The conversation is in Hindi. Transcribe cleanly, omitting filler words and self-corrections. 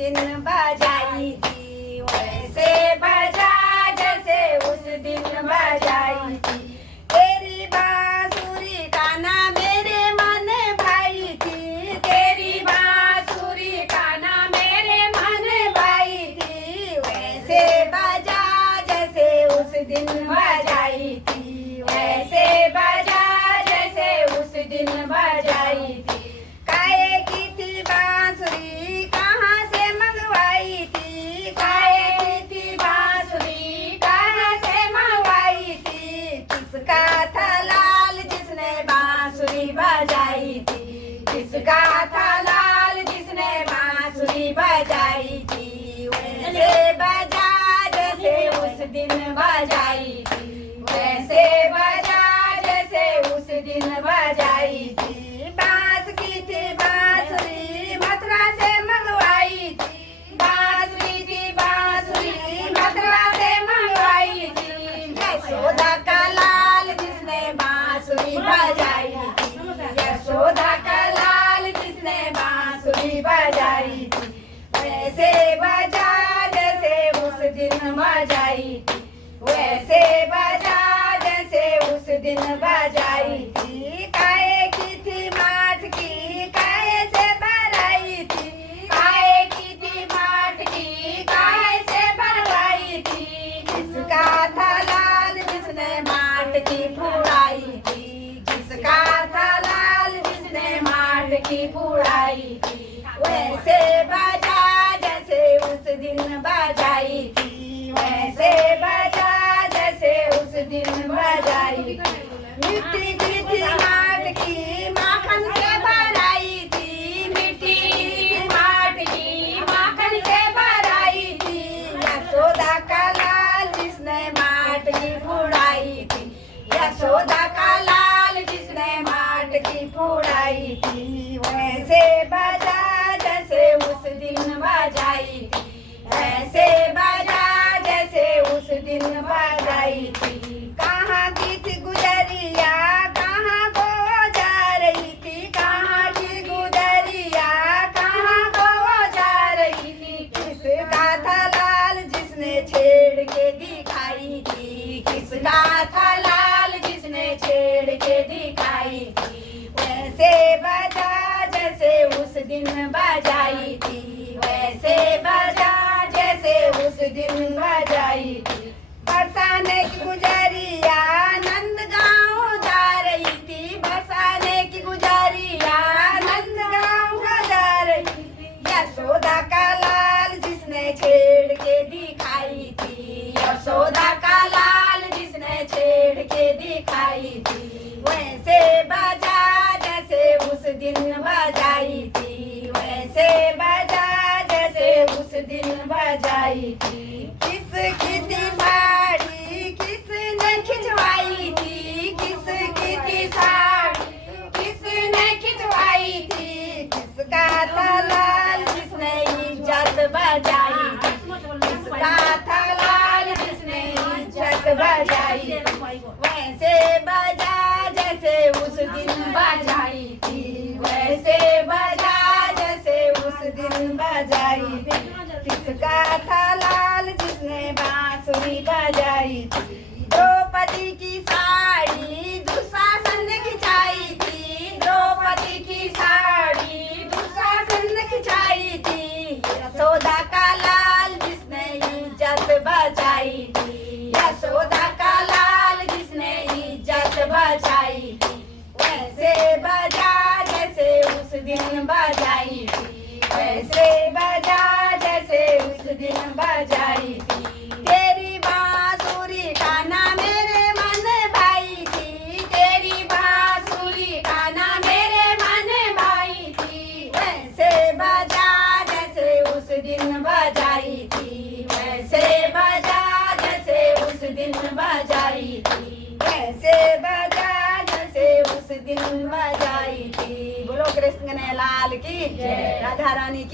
दिन बजाई थी, वैसे बजा जैसे उस दिन बजाई थी। तेरी बांसुरी का ना मेरे मन भाई थी, तेरी बांसुरी का ना मेरे मन भाई थी। वैसे बजा जैसे उस दिन बजाई थी, वैसे बजा जैसे उस दिन बजाई थी। काहे की थी बांसुरी कहाँ से मंगवाई थी, काहे की थी बांसुरी कहाँ से मंगवाई थी। किसका था लाल जिसने बांसुरी बजाई थी, किसका था लाल जिसने बांसुरी बजाई थी। वैसे बजा जैसे उस दिन बजाई थी, वैसे बजा जैसे उस दिन बजाई थी। बांस की थी बांसुरी मथुरा से मंगवाई थी, बांसुरी की बांसुरी मथुरा से मंगवाई थी। यशोदा का लाल जिसने बांसुरी बजाई थी, यशोदा का लाल जिसने बांसुरी बजाई थी। वैसे बजा जैसे उस दिन बजाई थी, वैसे बजा जैसे उस दिन बजाई थी। काहे की थी माठ की काहे से भराई थी, काहे की थी माठ की काहे से भराई थी। किसका था लाल जिसने माठ की फुड़ाई थी, किसका था लाल जिसने माठ की फुड़ाई थी। वैसे बजा जैसे उस दिन बजाई थी, वैसे बजा जैसे उस दिन बजाई थी। मिट्टी की थी माट की माखन से भराई थी, मिट्टी की माट की माखन से भराई थी। यशोदा का लाल जिसने माट की फुड़ाई थी, यशोदा का लाल जिसने माट की फुड़ाई थी। वैसे बजा जैसे उस दिन बजाई थी, वैसे बजा जैसे उस दिन बजाई थी। कहाँ की थी गुजरिया कहाँ को जा रही थी, कहाँ की गुजरिया कहाँ को जा रही थी। किसका था लाल जिसने छेड़ के दिखाई थी, किसका था लाल जिसने छेड़ के दिखाई थी। वैसे बजा जैसे उस दिन बजाई थी, वैसे बजा जैसे उस दिन बजाई थी। बरसाने की गुजरिया नंदगांव जा रही थी, बरसाने की गुजरिया नंदगांव जा रही थी। यशोदा का लाल जिसने छेड़ के दिखाई थी, यशोदा का लाल जिसने छेड़ के दिखाई थी। वैसे बजा जैसे उस दिन बजाई थी, वैसे बजा जैसे उस दिन बजाई थी। किसकी थी साड़ी किसने खिंचवाई थी, किसकी थी साड़ी किसने खिंचवाई थी। किसका था लाल जिसने इज्जत बजाई थी, किसका था लाल जिसने इज्जत बजाई थी। वैसे बजा जैसे उस दिन बजाई थी, वैसे बजा जैसे उस दिन बजाई थी। किसका था लाल जिसने बांसुरी बजाई थी। द्रौपदी की साड़ी दुशासन ने खिंचाई थी, द्रौपदी की साड़ी दुशासन ने खिंचाई थी। यशोदा का लाल जिसने इज्जत बचाई थी, यशोदा का लाल जिसने इज्जत बचाई थी। वैसे बजा जैसे उस दिन बजाई थी, वैसे बजा जैसे उस दिन बजाई थी। तेरी बांसुरी का ना मेरे मन भाई थी, तेरी बांसुरी का ना मेरे मन भाई थी। वैसे बजा जैसे उस दिन बजाई थी, वैसे बजा जैसे उस दिन बजाई थी, वैसे बजा जैसे उस दिन बजाई थी। बोलो कृष्ण कन्हैया लाल की जय, राधा रानी की।